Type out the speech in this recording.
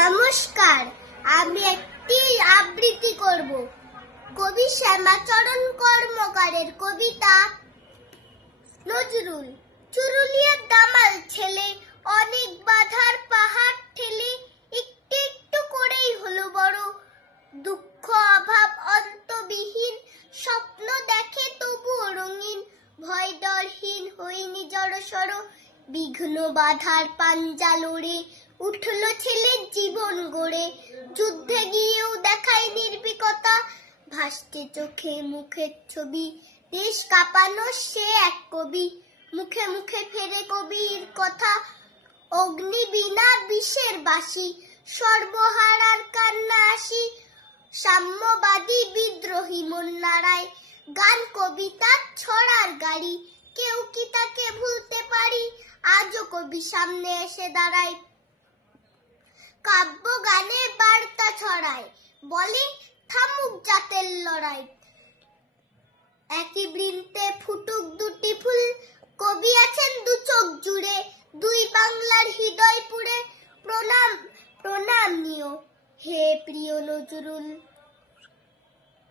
নমস্কার, আমি একটি আবৃত্তি করব। কবি শ্যামাচরণ কর্মকারের কবিতা নজরুল। চুরুলিয়ার দামাল ছেলে, অনেক বাধার পাহাড় ঠেলে একটু একটু করেই হলো বড়। দুঃখ অভাব অন্তবিহীন, স্বপ্ন দেখে তবুও রঙিন। ভয় ডরহীন হইনি জড়সড়, বিঘ্ন বাধার পাঞ্জা লড়ে উঠল ছেলে জীবন গড়ে। যুদ্ধে গিয়েও দেখায় নির্ভীকতা, ভাসছে চোখে মুখের ছবি। দেশ কাঁপানো সে এক কবি, মুখে মুখে ফেরে কবির কথা। অগ্নি বিনা বিষের বাসি, সর্বহারার কান্না আসি। সাম্যবাদী বিদ্রোহী মন নাড়ায়, গান কবিতার ছড়ার গাড়ি। কেউ কি তাকে ভুলতে পারি, আজও কবি সামনে এসে দাঁড়ায়। কাব্য গানে বার্তা ছড়ায়, বলে থামুক জাতের লড়াই। একই বৃন্তে ফুটুক দুটি ফুল, কবি আছেন দু চোখ জুড়ে। দুই বাংলার হৃদয় পুড়ে, প্রণাম প্রণাম নিও হে প্রিয় নজরুল।